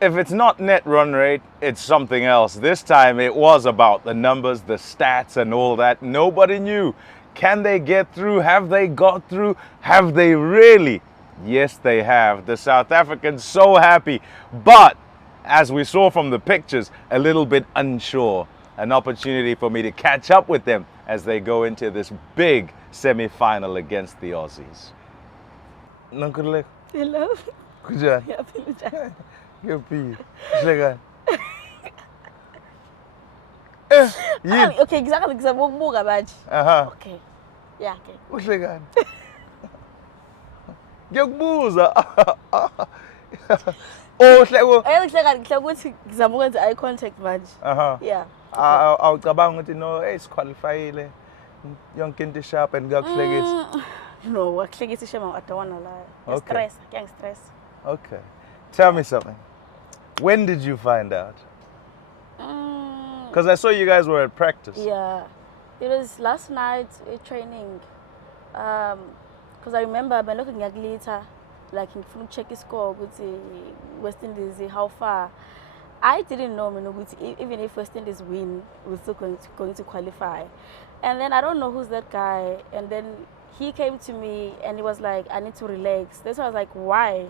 if it's not net run rate, it's something else. This time it was about the numbers, the stats and all that. Nobody knew. Can they get through? Have they got through? Have they really? Yes, they have. The South Africans so happy. But as we saw from the pictures, a little bit unsure. An opportunity for me to catch up with them as they go into this big semi-final against the Aussies. Nonkululeko. Hello. Kunjani? Ngiyaphila njani? Ngiyaphila. Kuhle kani? Okay, ngizama ukubuka manje. Aha. Okay. Yeah, okay. Kuhle kani? Ngiyakubuza. Oh, hleko. Ngihle ukuthi ngizama ukwenza eye contact manje. Aha. Yeah. Awucabanga ukuthi no, siqualifyile. Yonke into sharp and kuyakuhlekisa. No, wakuhlekisa shema I don't wanna lie. Okay. Stress. Okay. Tell me something. When did you find out? Because I saw you guys were at practice. Yeah. It was last night training. Because I remember I've been looking at later, like in check his score with the West Indies, how far. I didn't know even if West Indies win, we're still going to qualify. And then I don't know who's that guy. And then he came to me and he was like, I need to relax. That's why I was like, why?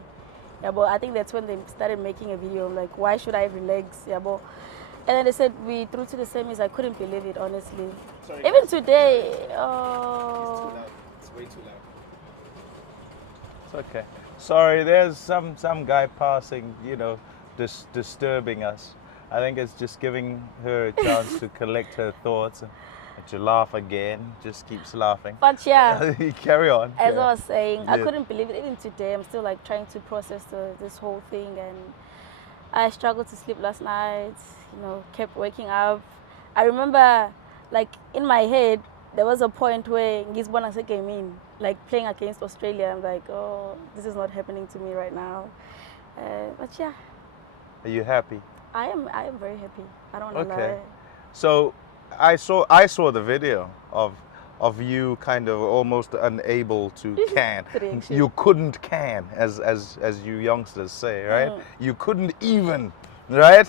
Yeah, but I think that's when they started making a video. I'm like, why should I relax? Yeah, but and then they said we through to the semis. I couldn't believe it, honestly. Sorry, even guys. today. It's too loud. It's way too loud. It's okay. Sorry, there's some guy passing, disturbing us. I think it's just giving her a chance to collect her thoughts and to laugh again. Just keeps laughing. But yeah, Carry on. as I was saying, I Yeah. couldn't believe it. Even today, I'm still like trying to process this whole thing, and I struggled to sleep last night. Kept waking up. I remember, like in my head, there was a point where Ngizbona came in, like playing against Australia. I'm like, oh, this is not happening to me right now. But yeah, Are you happy? I am very happy. I don't want to Okay. lie. So I saw the video of you kind of almost unable to can. Reaction. You couldn't can, as you youngsters say, right? You couldn't even, right?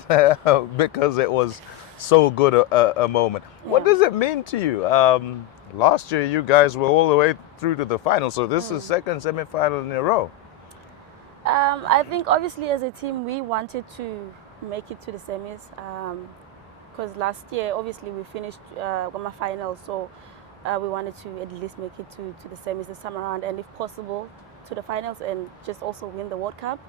Because it was so good a moment. What Yeah. does it mean to you? Last year you guys were all the way through to the final, so this is second semi-final in a row. I think obviously as a team we wanted to make it to the semis because last year obviously we finished my final, so we wanted to at least make it to the semis this time around, and if possible to the finals, and just also win the World Cup.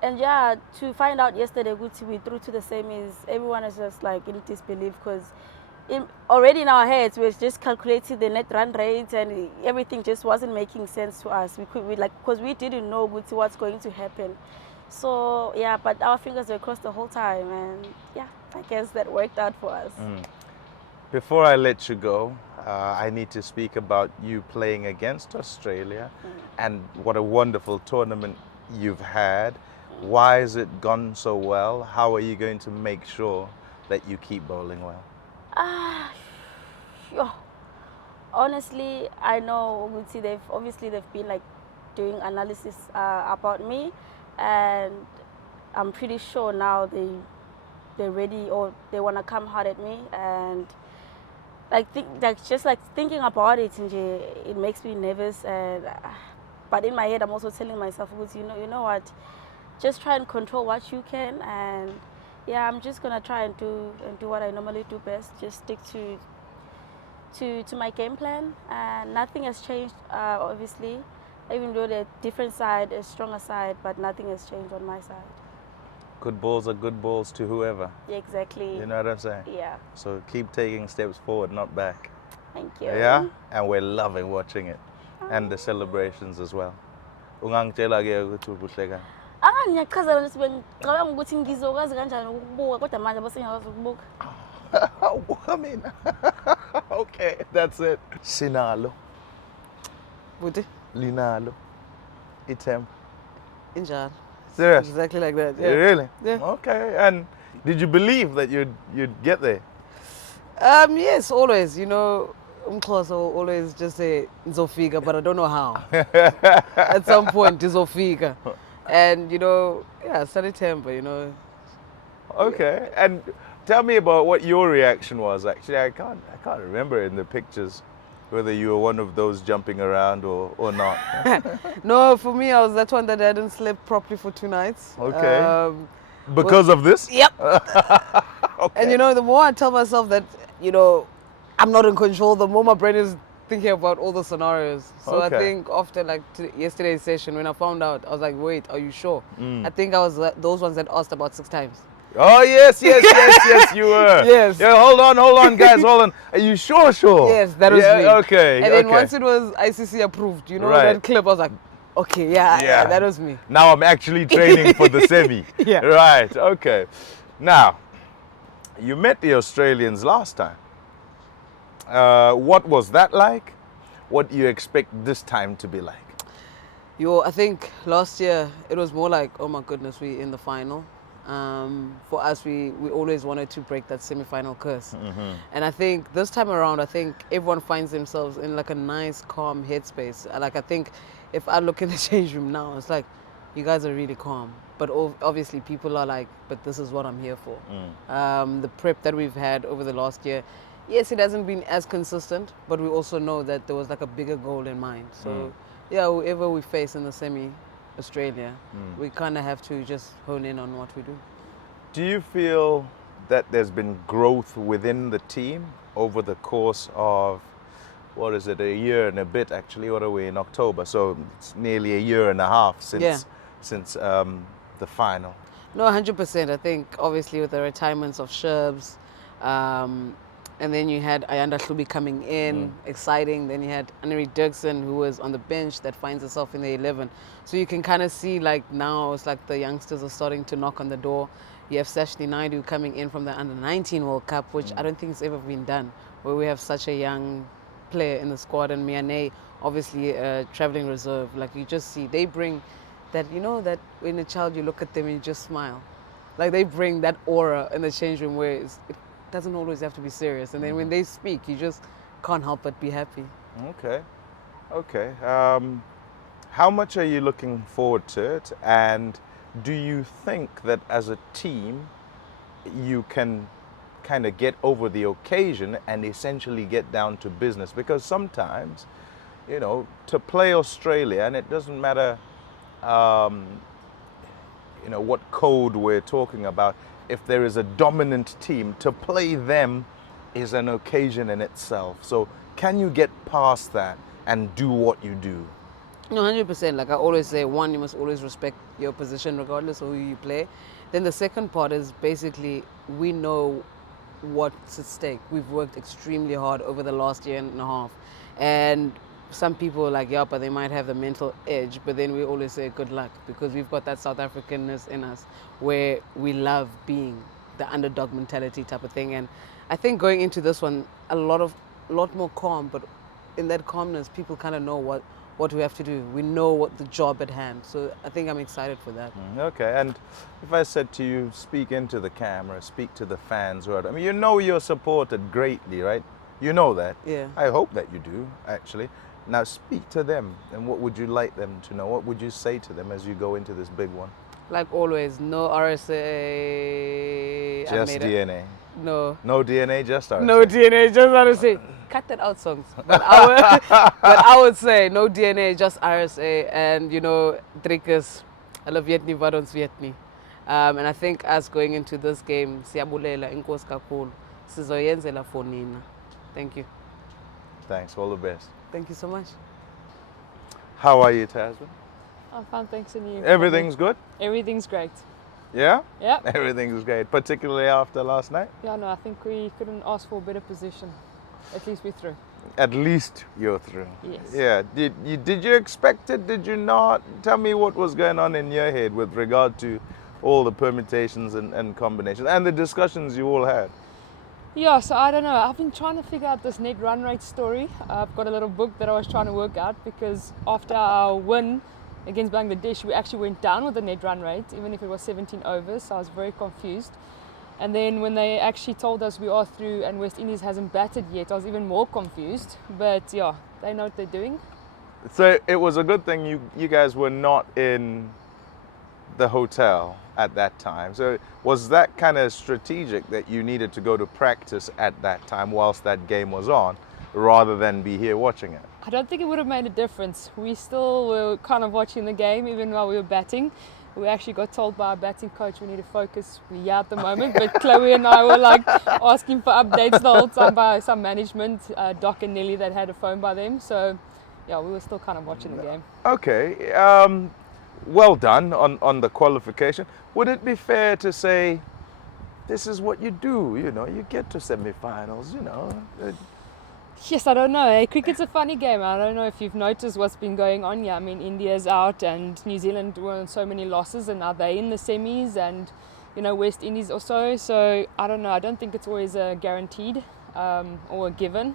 And yeah, to find out yesterday we through to the semis, everyone is just like in disbelief because already in our heads we just calculated the net run rate and everything just wasn't making sense to us. Because we didn't know what's going to happen. So yeah, but our fingers were crossed the whole time, and yeah, I guess that worked out for us. Before I let you go, I need to speak about you playing against Australia and what a wonderful tournament you've had. Why has it gone so well? How are you going to make sure that you keep bowling well? Honestly, I know they've been like doing analysis about me, and I'm pretty sure now they're ready, or they want to come hard at me, and just thinking about it, it makes me nervous. And but in my head, I'm also telling myself, you know what, just try and control what you can, and yeah, I'm just gonna try and do what I normally do best. Just stick to my game plan, and nothing has changed. Obviously, even though the different side is stronger side, but nothing has changed on my side. Good balls are good balls to whoever. Yeah, exactly. You know what I'm saying? Yeah. So keep taking steps forward, not back. Thank you. Yeah? And we're loving watching it. And the celebrations as well. Ungangitshela ke ukuthi ubuhleka. Ngiyachazela ukuthi bengicabanga ukuthi ngizokwazi kanjani ukubuka kodwa manje basengiyakwazi ukubuka. I mean, okay, that's it. Sinalo. Buti, Linalo. Item. injalo. Serious? Exactly like that. Yeah. Yeah. Really? Yeah. Okay. And did you believe that you'd get there? Yes, always. Umxhosa will always just say nizofika, but I don't know how. At some point, nizofika. And, you know, yeah, September, you know. Okay. And tell me about what your reaction was. Actually, I can't remember in the pictures whether you were one of those jumping around or not. No, for me, I was that one that hadn't slept properly for 2 nights. Okay. Because of this? Yep. Okay. And, you know, the more I tell myself that, you know, I'm not in control, the more my brain is thinking about all the scenarios. So Okay. I think after like yesterday's session, when I found out, I was like, wait, are you sure? I think I was those ones that asked about 6 times. Oh, yes, you were. Yes. Yeah, hold on, guys, hold on. Are you sure? Yes, that was me. Okay. And then okay. once it was ICC approved, you know, Right. that clip, I was like, okay, yeah, that was me. Now I'm actually training for the semi. Yeah. Right, okay. Now, you met the Australians last time. What was that like? What do you expect this time to be like? I think last year it was more like, oh my goodness, we're in the final. For us, we always wanted to break that semi-final curse. And I think this time around, I think everyone finds themselves in like a nice, calm headspace. Like I think if I look in the change room now, it's like, you guys are really calm. But obviously people are like, but this is what I'm here for. The prep that we've had over the last year, yes, it hasn't been as consistent, but we also know that there was like a bigger goal in mind. So yeah, whoever we face in the semi, Australia, we kind of have to just hone in on what we do. Do you feel that there's been growth within the team over the course of, what is it, a year and a bit actually? What are we in October? So it's nearly a year and a half since the final. No, 100%. I think obviously with the retirements of Sherbs, and then you had Ayanda Hlubi coming in, exciting. Then you had Annery Dirksen, who was on the bench that finds herself in the 11. So you can kind of see like now it's like the youngsters are starting to knock on the door. You have Sashni Naidu coming in from the Under-19 World Cup, which I don't think it's ever been done, where we have such a young player in the squad. And Miane, obviously a traveling reserve. Like you just see, they bring that, you know, that when a child you look at them and you just smile. Like they bring that aura in the change room where it doesn't always have to be serious. And then when they speak, you just can't help but be happy. Okay. How much are you looking forward to it? And do you think that as a team, you can kind of get over the occasion and essentially get down to business? Because sometimes, you know, to play Australia, and it doesn't matter, you know, what code we're talking about, if there is a dominant team, to play them is an occasion in itself. So can you get past that and do what you do? No, 100%. Like I always say, one, you must always respect your position regardless of who you play. Then the second part is basically we know what's at stake. We've worked extremely hard over the last year and a half. And some people are like, yeah, but they might have the mental edge. But then we always say good luck, because we've got that South Africanness in us where we love being the underdog mentality type of thing. And I think going into this one, a lot more calm, but in that calmness, people kind of know what we have to do. We know what the job at hand. So I think I'm excited for that. Okay, and if I said to you, speak into the camera, speak to the fans, I mean, you know you're supported greatly, right? You know that. Yeah. I hope that you do, actually. Now speak to them, and what would you like them to know? What would you say to them as you go into this big one? Like always, no RSA. Just DNA. No. No DNA, just RSA. No DNA, just RSA. Cut that out, songs. But I would say no DNA, just RSA. And, you know, Drinkers, I love Vietni, Vadons Vietni. And I think us going into this game, siyabulela inkosi kakhulu. Sizoyenzela for nina. Thank you. Thanks, all the best. Thank you so much. How are you, Tazmin? I'm fine, thanks, and you? Everything's good? Everything's great. Yeah? Yeah. Everything's great, particularly after last night? Yeah, no, I think we couldn't ask for a better position. At least we're through. At least you're through. Yes. Yeah. Did you expect it? Did you not? Tell me what was going on in your head with regard to all the permutations and combinations and the discussions you all had. Yeah, so I don't know. I've been trying to figure out this net run rate story. I've got a little book that I was trying to work out, because after our win against Bangladesh, we actually went down with the net run rate, even if it was 17 overs, so I was very confused. And then when they actually told us we are through and West Indies hasn't batted yet, I was even more confused. But yeah, they know what they're doing. So it was a good thing you guys were not in the hotel at that time. So was that kind of strategic that you needed to go to practice at that time whilst that game was on, rather than be here watching it? I don't think it would have made a difference. We still were kind of watching the game even while we were batting. We actually got told by our batting coach we need to focus. We're here at the moment, but Chloe and I were like asking for updates the whole time by some management, Doc and Nelly, that had a phone by them. So yeah, we were still kind of watching the game. Okay, well done on the qualification. Would it be fair to say this is what you do, you know, you get to semi-finals, you know? Yes, I don't know. Hey, cricket's a funny game. I don't know if you've noticed what's been going on here. I mean, India's out and New Zealand were on so many losses, and now they're in the semis, and you know, West Indies also. So I don't know. I don't think it's always a guaranteed or a given.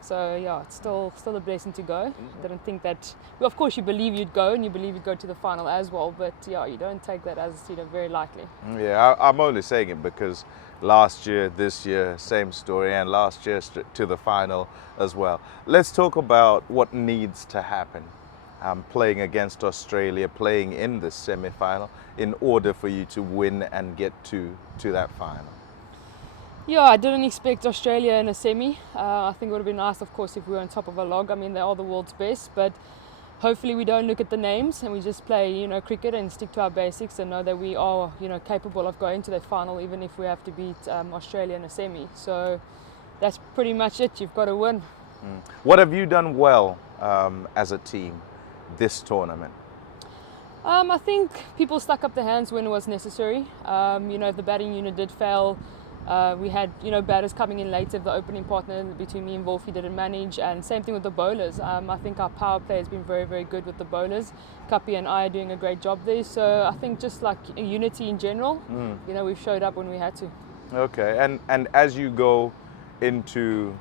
So yeah, it's still a blessing to go. I don't think that. Well, of course, you believe you'd go, and you believe you'd go to the final as well. But yeah, you don't take that as, you know, very likely. Yeah, I'm only saying it because last year, this year, same story, and last year to the final as well. Let's talk about what needs to happen. Playing against Australia, playing in the semi-final, in order for you to win and get to that final. Yeah, I didn't expect Australia in a semi. I think it would have been nice, of course, if we were on top of a log. I mean, they are the world's best, but hopefully we don't look at the names and we just play, you know, cricket and stick to our basics and know that we are, you know, capable of going to the final, even if we have to beat Australia in a semi. So that's pretty much it. You've got to win. What have you done well as a team this tournament? I think people stuck up their hands when it was necessary. You know, if the batting unit did fail, we had, you know, batters coming in late if the opening partner between me and Wolfie didn't manage, and same thing with the bowlers. I think our power play has been very, very good with the bowlers. Kapi and I are doing a great job there. So I think just like unity in general, you know, we've showed up when we had to. Okay, and as you go into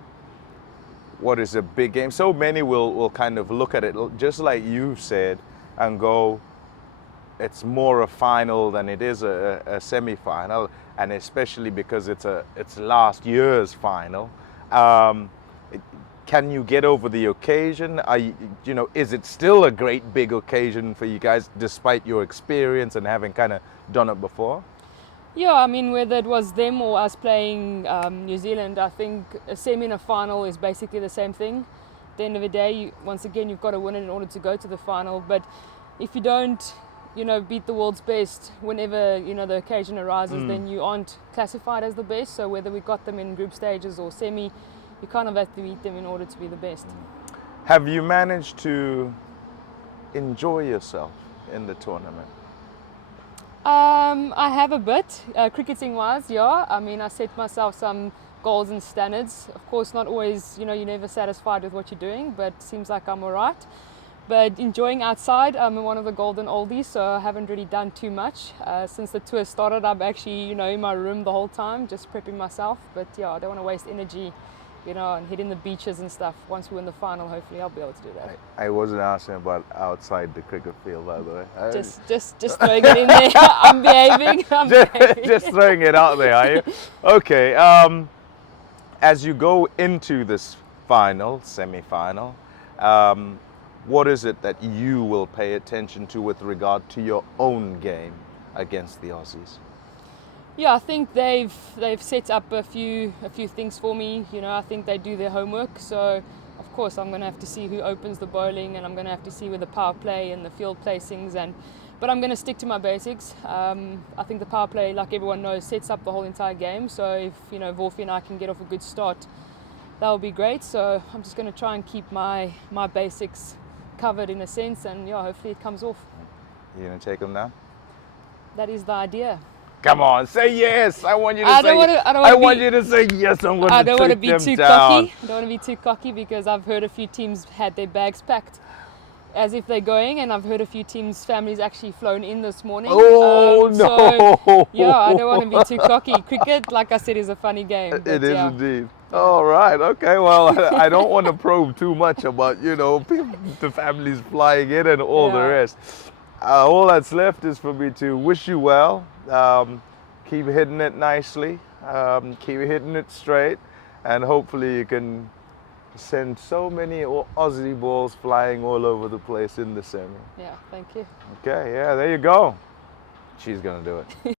what is a big game, so many will kind of look at it just like you said and go, it's more a final than it is a semi-final, and especially because it's last year's final. Can you get over the occasion? You know, is it still a great big occasion for you guys, despite your experience and having kind of done it before? Yeah, I mean, whether it was them or us playing New Zealand, I think a semi and a final is basically the same thing. At the end of the day, once again, you've got to win it in order to go to the final. But if you don't, you know, beat the world's best whenever, you know, the occasion arises, then you aren't classified as the best. So whether we got them in group stages or semi, you kind of have to beat them in order to be the best. Have you managed to enjoy yourself in the tournament? I have a bit, cricketing wise, yeah. I mean, I set myself some goals and standards. Of course, not always, you know, you're never satisfied with what you're doing, but it seems like I'm all right. But enjoying outside, I'm one of the golden oldies, so I haven't really done too much. Since the tour started, I'm actually, you know, in my room the whole time, just prepping myself. But yeah, I don't want to waste energy, you know, and hitting the beaches and stuff. Once we win the final, hopefully I'll be able to do that. I wasn't asking about outside the cricket field, by the way. Just throwing it in there. I'm behaving. Just throwing it out there, are you? Okay. As you go into this final, semi-final, what is it that you will pay attention to with regard to your own game against the Aussies? Yeah, I think they've set up a few things for me. You know, I think they do their homework. So, of course, I'm going to have to see who opens the bowling, and I'm going to have to see where the power play and the field placings. But I'm going to stick to my basics. I think the power play, like everyone knows, sets up the whole entire game. So if, you know, Wolfie and I can get off a good start, that will be great. So I'm just going to try and keep my basics covered in a sense, and yeah, hopefully it comes off. You going to take them now? That is the idea. Come on, say yes. I want you to I say. Want you to say yes. I'm going to take them down. I don't want to be too cocky. I don't want to be too cocky because I've heard a few teams had their bags packed as if they're going, and I've heard a few teams' families actually flown in this morning. Oh no! So, yeah, I don't want to be too cocky. Cricket, like I said, is a funny game. It is indeed. All right. Okay. Well, I don't want to probe too much about, you know, the families flying in and all the rest. All that's left is for me to wish you well. Keep hitting it nicely. Keep hitting it straight, and hopefully you can send so many Aussie balls flying all over the place in the semi. Yeah. Thank you. Okay. Yeah. There you go. she's going to do it.